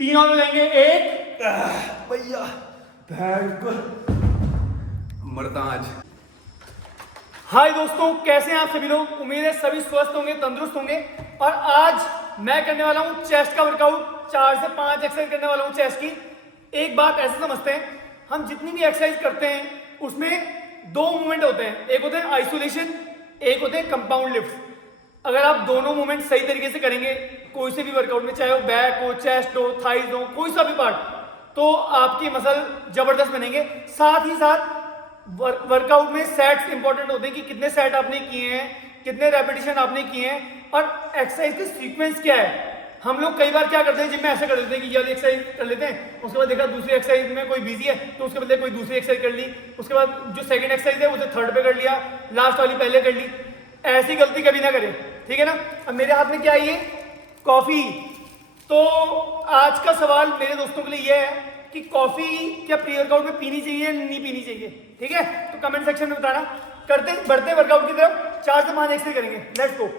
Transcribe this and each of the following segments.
3 और हो जाएंगे। 1 भैया बैठ मरता आज। हाय दोस्तों, कैसे हैं आप सभी लोग। उम्मीद है सभी स्वस्थ होंगे, तंदुरुस्त होंगे। और आज मैं करने वाला हूं चेस्ट का वर्कआउट। 4 से 5 एक्सरसाइज करने वाला हूं चेस्ट की। एक बात ऐसे समझते हैं, हम जितनी भी एक्सरसाइज करते हैं उसमें 2 मूवमेंट होते हैं। एक होते हैं आइसोलेशन, एक होते हैं कंपाउंड लिफ्ट। अगर आप दोनों मूवमेंट सही तरीके से करेंगे कोई से भी वर्कआउट में, चाहे वो बैक हो, चेस्ट हो, थाइज हो, कोई सा भी पार्ट, तो आपकी मसल जबरदस्त बनेंगे। साथ ही साथ वर्कआउट में सेट्स इंपॉर्टेंट होते हैं कि कितने सेट आपने किए हैं, कितने रेपिटेशन आपने किए हैं, और एक्सरसाइज का सीक्वेंस क्या है। हम लोग कई बार क्या करते हैं, जिम में ऐसा कर देते हैं कि ये वाली एक्सरसाइज कर लेते हैं, उसके बाद देखा दूसरी एक्सरसाइज में कोई बिजी है तो उसके बदले कोई दूसरी एक्सरसाइज कर ली, उसके बाद जो सेकंड एक्सरसाइज है उसे थर्ड पे कर लिया, लास्ट वाली पहले कर ली। ऐसी गलती कभी ना करें, ठीक है ना। अब मेरे हाथ में क्या है, ये कॉफी। तो आज का सवाल मेरे दोस्तों के लिए यह है कि कॉफी क्या प्री वर्कआउट में पीनी चाहिए या नहीं पीनी चाहिए, ठीक है। तो कमेंट सेक्शन में बताना। करते बढ़ते वर्कआउट की तरफ। 4 से 5 एक्सरसाइज करेंगे, लेट्स गो।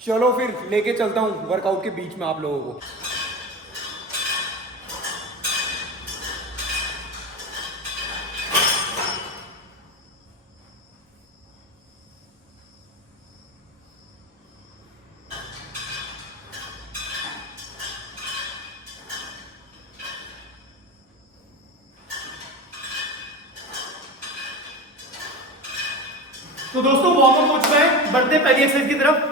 चलो फिर लेके चलता हूँ वर्कआउट के बीच में आप लोगों को। तो दोस्तों वार्म अप हो चुका है, बढ़ते पहली एक्सरसाइज की तरफ।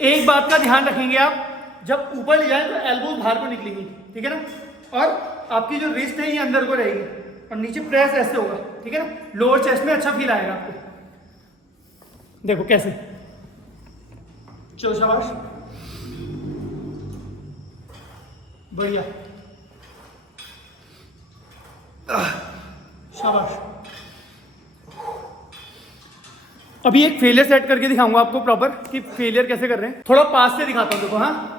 एक बात का ध्यान रखेंगे आप, जब ऊपर ले जाए तो एल्बोज बाहर को निकलेंगी, ठीक है ना। और आपकी जो रिस्ट है ये अंदर को रहेगी और नीचे प्रेस ऐसे होगा, ठीक है ना। लोअर चेस्ट में अच्छा फील आएगा आपको। देखो कैसे, चलो शाबाश, बढ़िया, शाबाश। अभी एक फेलियर सेट करके दिखाऊंगा आपको प्रॉपर कि फेलियर कैसे कर रहे हैं। थोड़ा पास से दिखाता हूं, देखो। हाँ,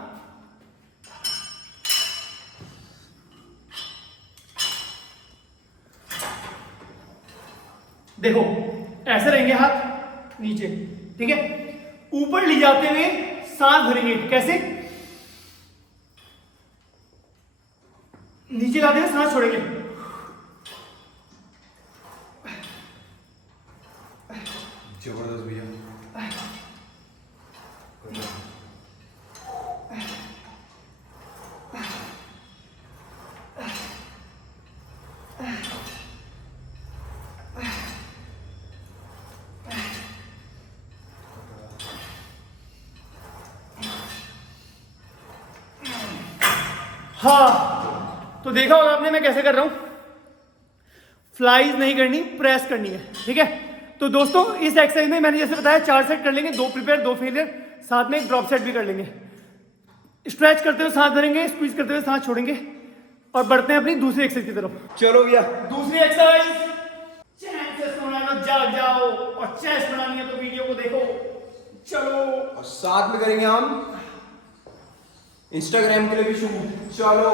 देखो ऐसे रहेंगे हाथ नीचे, ठीक है। ऊपर ले जाते हुए सांस भरेंगे, कैसे, नीचे लाते हुए सांस छोड़ेंगे। जबरदस्त भैया। हाँ, तो देखा होगा आपने मैं कैसे कर रहा हूं। फ्लाइज नहीं करनी, प्रेस करनी है, ठीक है। तो दोस्तों इस एक्सरसाइज में मैंने जैसे बताया 4 सेट कर लेंगे, 2 प्रिपेयर 2 फेलियर, साथ में एक ड्रॉप सेट भी कर लेंगे। स्ट्रेच करते हुए सांस भरेंगे, स्क्वीज करते हुए सांस छोड़ेंगे, और बढ़ते हैं अपनी दूसरी एक्सरसाइज की तरफ। चलो भैया, दूसरी एक्सरसाइज, चैन से सोना लो, जाग जाओ, और चेस्ट बनानी है तो वीडियो को देखो। चलो, और साथ में करेंगे हम इंस्टाग्राम के लिए भी शूट। चलो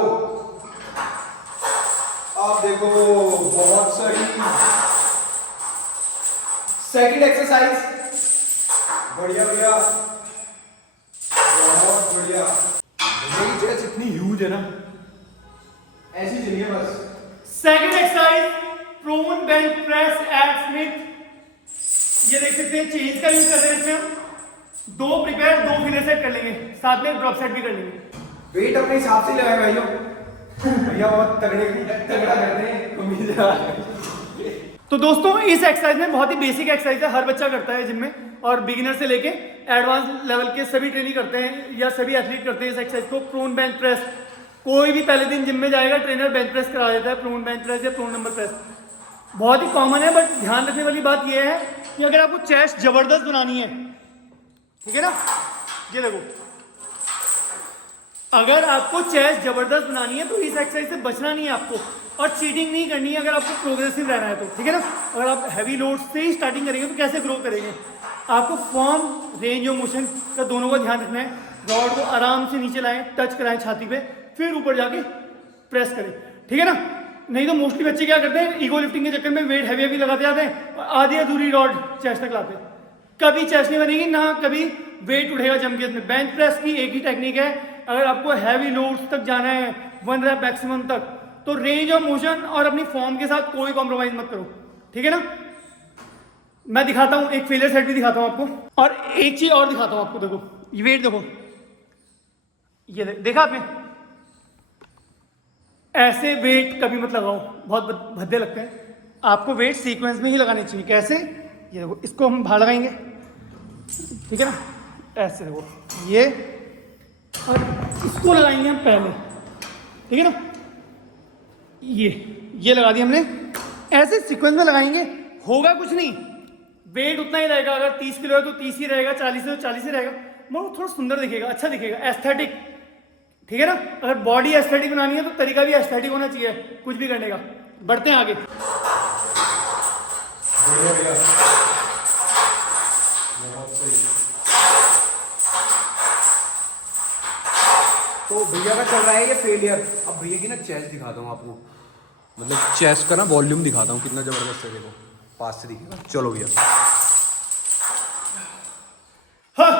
आप देखो, बहुत सही। सेकंड एक्सरसाइज, बढ़िया भैया, बहुत बढ़िया। मेरी चेस्ट इतनी ह्यूज है ना, ऐसी चलिए बस। Second exercise, prone bench press at Smith. ये देख सकते हैं चेंज का यूज कर रहे हैं इसमें हम। 2 प्रिपेयर 2 फिलर सेट कर लेंगे, साथ में ड्रॉप सेट भी कर लेंगे। वेट अपने हिसाब से लगाए भाइयों, भैया बहुत तगड़ा करते हैं, उम्मीद है। तो दोस्तों इस एक्सरसाइज में बहुत ही बेसिक एक्सरसाइज है, हर बच्चा करता है जिम में, और बिगिनर से लेके एडवांस लेवल के सभी ट्रेनिंग करते हैं या सभी एथलीट करते हैं इस एक्सरसाइज को। प्रोन बेंच प्रेस, कोई भी पहले दिन जिम में जाएगा ट्रेनर बेंच प्रेस करा देता है, प्रोन बेंच प्रेस या प्रोन नंबर प्रेस। बहुत ही कॉमन है, बट ध्यान रखने वाली बात यह है कि अगर आपको चेस्ट जबरदस्त बनानी है, ठीक है ना, ये देखो, अगर आपको चेस्ट जबरदस्त बनानी है तो इस एक्सरसाइज से बचना नहीं है आपको, और चीटिंग नहीं करनी है अगर आपको प्रोग्रेसिव रहना है तो, ठीक है ना। अगर आप हैवी लोड से ही स्टार्टिंग करेंगे तो कैसे ग्रो करेंगे, आपको फॉर्म, रेंज ऑफ मोशन का दोनों का ध्यान रखना है। रॉड को आराम से नीचे लाएं, टच कराएं छाती पे, फिर ऊपर जाके प्रेस करें, ठीक है ना। नहीं तो मोस्टली बच्चे क्या करते हैं, ईगो लिफ्टिंग के चक्कर में वेट हैवी लगाते जाते हैं और आधी अधूरी रॉड चेस्ट तक लाते हैं। कभी चेस्ट नहीं बनेगी ना, कभी वेट उठेगा जम के इसमें। बेंच प्रेस की एक ही टेक्निक है, अगर आपको हैवी लोड्स तक जाना है 1 रैप मैक्सिमम तक, तो रेंज ऑफ मोशन और अपनी फॉर्म के साथ कोई कॉम्प्रोमाइज मत करो, ठीक है ना। मैं दिखाता हूं, एक फेलियर सेट भी दिखाता हूं आपको, और एक चीज और दिखाता हूं आपको। देखो ये वेट देखो, ये देखा आपने, ऐसे वेट कभी मत लगाओ, बहुत भद्दे लगते हैं। आपको वेट सीक्वेंस में ही लगाने चाहिए। कैसे, ये देखो, इसको हम बाहर लगाएंगे, ठीक है ना, ऐसे देखो ये, और इसको लगाएंगे हम पहले, ठीक है ना, ये लगा दिया हमने, ऐसे सीक्वेंस में लगाएंगे। होगा कुछ नहीं, वेट उतना ही रहेगा, अगर 30 किलो है तो 30 ही रहेगा, 40 है तो 40 ही रहेगा, मगर थोड़ा सुंदर दिखेगा, अच्छा दिखेगा, एस्थेटिक, ठीक है ना। अगर बॉडी एस्थेटिक बनानी है तो तरीका भी एस्थेटिक होना चाहिए कुछ भी करने का। बढ़ते हैं आगे। तो भैया का चल रहा है ये फेलियर। अब भैया की ना चेस्ट दिखाता हूँ आपको, मतलब चेस्ट का ना वॉल्यूम दिखाता हूँ कितना जबरदस्त है। देखो पास से दिखेगा, चलो भैया। हाँ।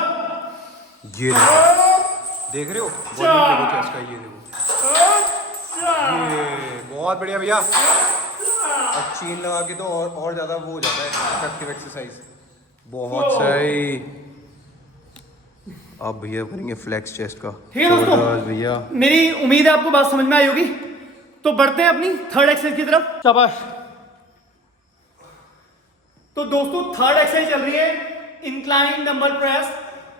ये देख रहे हो वॉल्यूम, देखो चेस्ट का, ये देखो, ये बहुत बढ़िया भैया। और चीन लगा के तो और ज़्यादा वो हो जाता है इफेक्टिव एक्सरसाइज, बहुत सही। अब भैया करेंगे फ्लेक्स चेस्ट का। ठीक है दोस्तों, भैया मेरी उम्मीद है आपको बात समझ में आई होगी। तो बढ़ते हैं अपनी थर्ड एक्सरसाइज की तरफ। शाबाश। तो दोस्तों थर्ड एक्सरसाइज चल रही है इंक्लाइन डंबल प्रेस।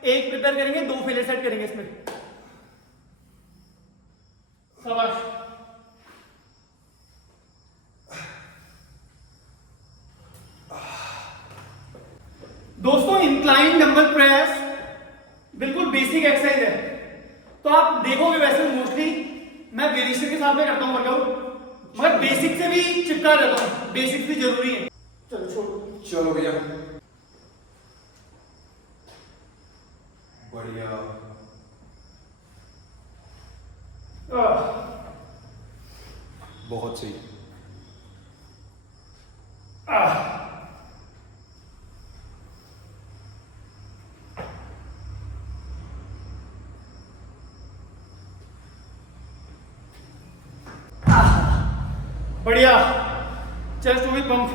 एक प्रिपेयर करेंगे, 2 फेलियर सेट करेंगे इसमें। शाबाश। दोस्तों इंक्लाइन डंबल प्रेस बिल्कुल बेसिक एक्सरसाइज है, तो आप देखोगे वैसे मोस्टली मैं वेरिएशन के साथ में करता हूं वर्कआउट, मगर बेसिक से भी चिपका रहता हूं, बेसिक भी जरूरी है। चलो छोड़ो, चलो भैया, बढ़िया। बहुत सही। बढ़िया। चेस्ट हो गई पंप।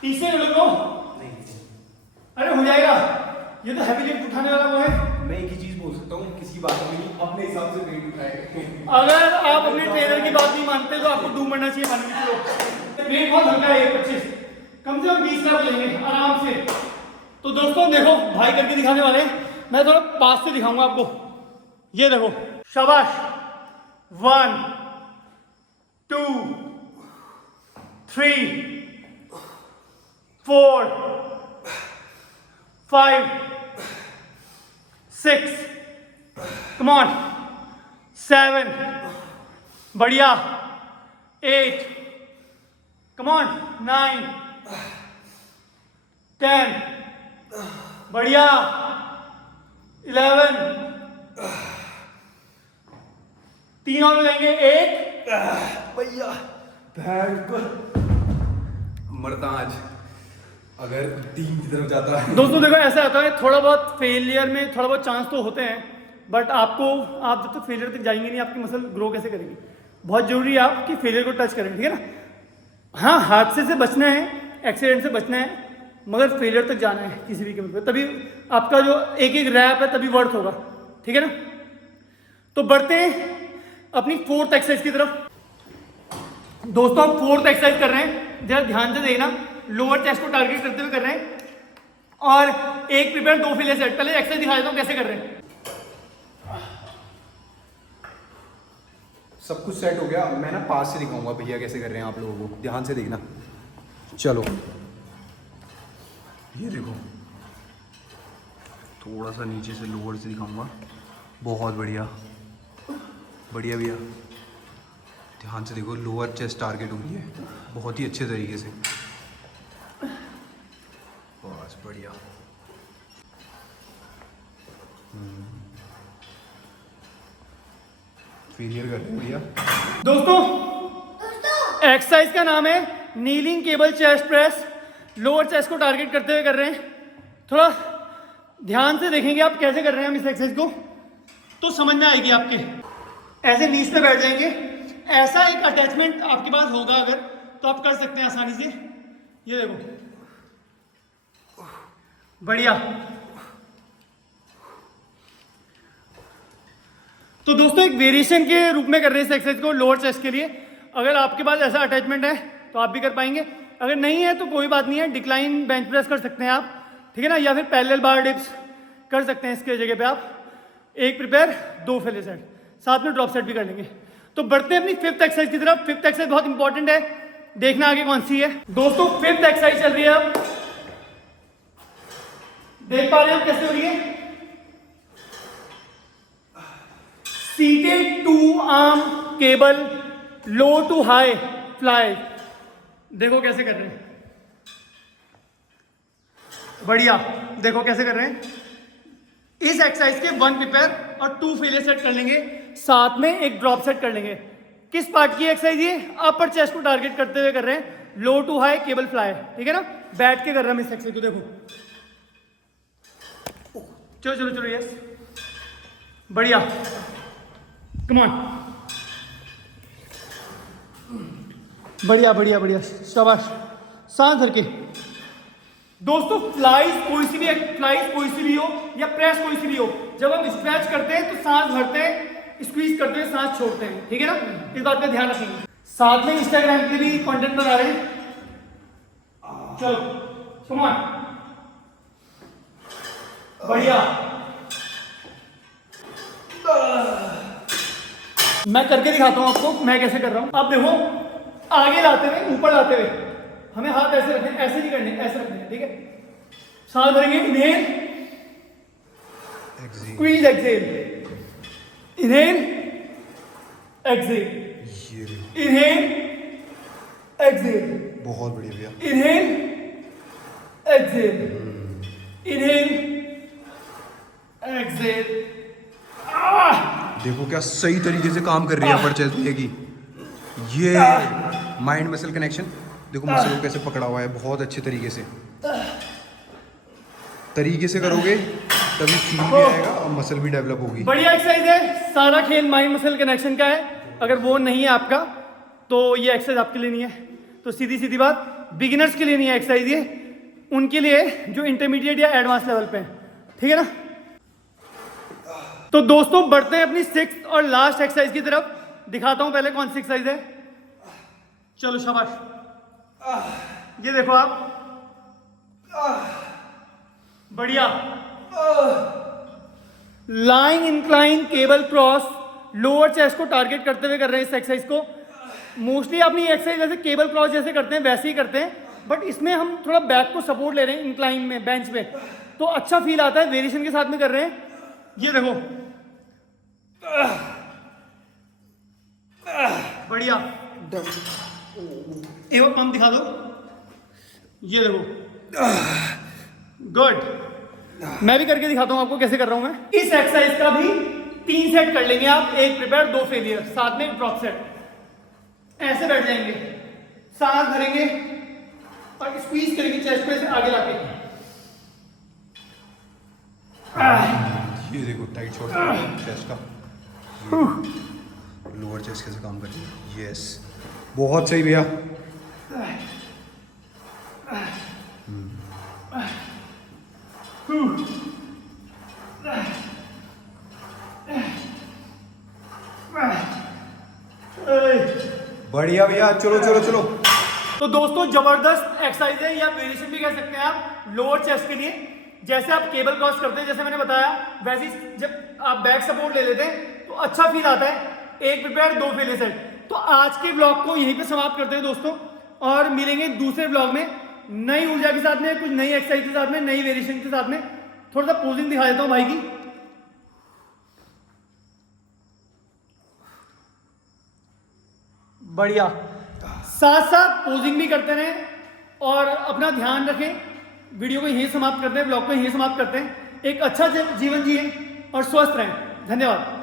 तीसरे मिनट को अरे हो जाएगा, ये तो हैवी लिफ्ट उठाने वाला वो है। मैं एक ही चीज बोल सकता हूँ, किसी बात में नहीं, अपने हिसाब से वेट उठाए। अगर आप अपने ट्रेनर की बात नहीं मानते तो आपको डूब मरना चाहिए। मान लीजिए वेट बहुत हल्का है, 25 कम से कम 20 रैप लेंगे आराम से। तो दोस्तों देखो भाई करके दिखाने वाले हैं, मैं थोड़ा पास से दिखाऊंगा आपको। ये देखो, शाबाश। 1 2 3 4 5 6 come on 7 बढ़िया 8 come on 9 10 बढ़िया 11 3 और लेंगे 8 भैया मरता आज अगर 3 की तरफ जाता है। दोस्तों देखो ऐसा आता है, थोड़ा बहुत फेलियर में थोड़ा बहुत चांस तो होते हैं, बट आप जब तक फेलियर तक जाएंगे नहीं, आपकी मसल ग्रो कैसे करेगी। बहुत जरूरी है आप कि फेलियर को टच करें, ठीक है ना। हाँ, हादसे से बचना है, एक्सीडेंट से बचना है, मगर फेलियर तक जाना है किसी भी कीमत पर, तभी आपका जो एक एक रैप है तभी वर्थ होगा, ठीक है ना। तो बढ़ते हैं अपनी 4th एक्सरसाइज की तरफ। दोस्तों हम 4th एक्सरसाइज कर रहे हैं, जरा ध्यान से देखना, लोअर चेस्ट को टारगेट करते हुए कर रहे हैं, और एक प्रिपेयर 2 फेलियर सेट। पहले एक्सरसाइज दिखा देता हूं कैसे कर रहे हैं। सब कुछ सेट हो गया, मैं ना पास से दिखाऊंगा भैया कैसे कर रहे हैं, आप लोगों को ध्यान से देखना। चलो ये देखो, थोड़ा सा नीचे से लोअर से दिखाऊंगा। बहुत बढ़िया बढ़िया भैया, ध्यान से देखो, लोअर चेस्ट टारगेट हो रही है बहुत ही अच्छे तरीके से। बस बढ़िया। फेलियर कर रहे हैं भैया। दोस्तों एक्सरसाइज का नाम है kneeling cable chest press. Lower chest को टारगेट करते हुए कर रहे हैं। थोड़ा ध्यान से देखेंगे आप कैसे कर रहे हैं हम इस एक्सरसाइज को, तो समझ में आएगी आपके। ऐसे नीच पे बैठ जाएंगे। ऐसा एक अटैचमेंट आपके पास होगा अगर, तो आप कर सकते हैं आसानी से। ये देखो, बढ़िया। तो दोस्तों एक वेरिएशन के रूप में कर रहे हैं इस एक्सरसाइज को लोअर चेस्ट के लिए। अगर आपके पास ऐसा अटैचमेंट है तो आप भी कर पाएंगे, अगर नहीं है तो कोई बात नहीं है, डिक्लाइन बेंच प्रेस कर सकते हैं आप, ठीक है ना, या फिर पैरेलल बार डिप्स कर सकते हैं इसके जगह पे आप। एक प्रिपेयर, 2 फेलियर सेट, साथ में ड्रॉप सेट भी कर लेंगे। तो बढ़ते हैं अपनी फिफ्थ एक्सरसाइज की तरफ। फिफ्थ एक्सरसाइज बहुत इंपॉर्टेंट है, देखना आगे कौन सी है। दोस्तों फिफ्थ एक्सरसाइज चल रही है, अब देख पा रहे हैं आप कैसे हो रही है। Seated 2 arm cable low to high fly. देखो कैसे कर रहे हैं, बढ़िया। देखो कैसे कर रहे हैं। इस एक्सरसाइज के 1 प्रिपेयर और 2 फेलियर सेट कर लेंगे, साथ में एक ड्रॉप सेट कर लेंगे। किस पार्ट की एक्सरसाइज ये? अपर चेस्ट को टारगेट करते हुए कर रहे हैं, लो टू हाई केबल फ्लाई, ठीक है ना। बैठ के कर रहे हैं हम इस एक्सरसाइज को। देखो चलो चलो चलो, यस, बढ़िया, कम ऑन, बढ़िया बढ़िया बढ़िया, शाबाश, सांस धर के। दोस्तों फ्लाइज कोई सी भी हो या प्रेस कोई सी भी हो, जब हम स्ट्रेच करते हैं तो सांस भरते हैं, स्क्वीज करते हैं, सांस छोड़ते हैं, ठीक है ना। इस बात का ध्यान रखेंगे। साथ में इंस्टाग्राम के भी कंटेंट बना रहे हैं। चलो कम ऑन, बढ़िया। मैं करके दिखाता हूं आपको मैं कैसे कर रहा हूं। आप देखो, आगे लाते हुए, ऊपर लाते हुए, हमें हाथ ऐसे रखने, ऐसे नहीं करने, ऐसे रखने, ठीक है। सांस भरेंगे, inhale, squeeze, exhale, inhale, exhale, inhale, exhale, बहुत बढ़िया भैया। Inhale, exhale, inhale, exhale. देखो क्या सही तरीके से काम कर रही है अपर चेस्ट भैया की। ये माइंड मसल कनेक्शन, देखो मसल को कैसे पकड़ा हुआ है, बहुत अच्छे तरीके से करोगे तभी फील भी आएगा और मसल भी डेवलप होगी। बढ़िया एक्सरसाइज है। सारा खेल माइंड मसल कनेक्शन का है। अगर वो नहीं है आपका तो ये एक्सरसाइज आपके लिए नहीं है। तो सीधी सीधी बात, बिगिनर्स के लिए नहीं है एक्सरसाइज ये, उनके लिए जो इंटरमीडिएट या एडवांस लेवल पे है, ठीक है ना। तो दोस्तों बढ़ते हैं अपनी 6th और लास्ट एक्सरसाइज की तरफ। दिखाता हूं पहले कौन सी एक्सरसाइज है। चलो शाबाश, ये देखो आप, बढ़िया। Lying incline cable cross, lower chest को टारगेट करते हुए कर रहे हैं इस एक्सरसाइज को। मोस्टली अपनी एक्सरसाइज जैसे केबल क्रॉस जैसे करते हैं वैसे ही करते हैं, बट इसमें हम थोड़ा बैक को सपोर्ट ले रहे हैं इंक्लाइन में, बेंच पे, तो अच्छा फील आता है। वेरिएशन के साथ में कर रहे हैं। ये देखो, बढ़िया। एक बार पंप दिखा दो, ये देखो, गुड। मैं भी करके दिखाता हूं आपको कैसे कर रहा हूं मैं। इस एक्सरसाइज का भी 3 सेट कर लेंगे आप, 1 प्रिपेयर 2 फेलियर, साथ में एक ड्रॉप सेट। ऐसे बैठ जाएंगे, सांस भरेंगे और स्क्वीज करेंगे चेस्ट पे से आगे लाके। ये देखो टाइट शॉट चेस्ट का, लोअर चेस्ट कैसे काम करती है। यस, बहुत सही भैया। बढ़िया भैया, चलो चलो चलो। तो दोस्तों जबरदस्त एक्सरसाइज है, या वेरिएशन भी कह सकते हैं आप लोअर चेस्ट के लिए। जैसे आप केबल क्रॉस करते हैं, जैसे मैंने बताया, वैसे ही जब आप बैक सपोर्ट ले लेते हैं तो अच्छा फील आता है। 1 प्रिपेयर 2 फेलियर सेट। तो आज के ब्लॉग को यहीं पे समाप्त करते हैं दोस्तों, और मिलेंगे दूसरे ब्लॉग में नई ऊर्जा के साथ में, कुछ नई एक्सरसाइज के साथ में, नई वेरिएशन के साथ में। थोड़ा सा पोजिंग दिखा देता हूँ भाई की। बढ़िया, साथ साथ पोजिंग भी करते रहें और अपना ध्यान रखें। वीडियो को यहीं समाप्त करते हैं, ब्लॉग को यहीं समाप्त करते हैं। एक अच्छा जीवन जिए, और स्वस्थ रहें। धन्यवाद।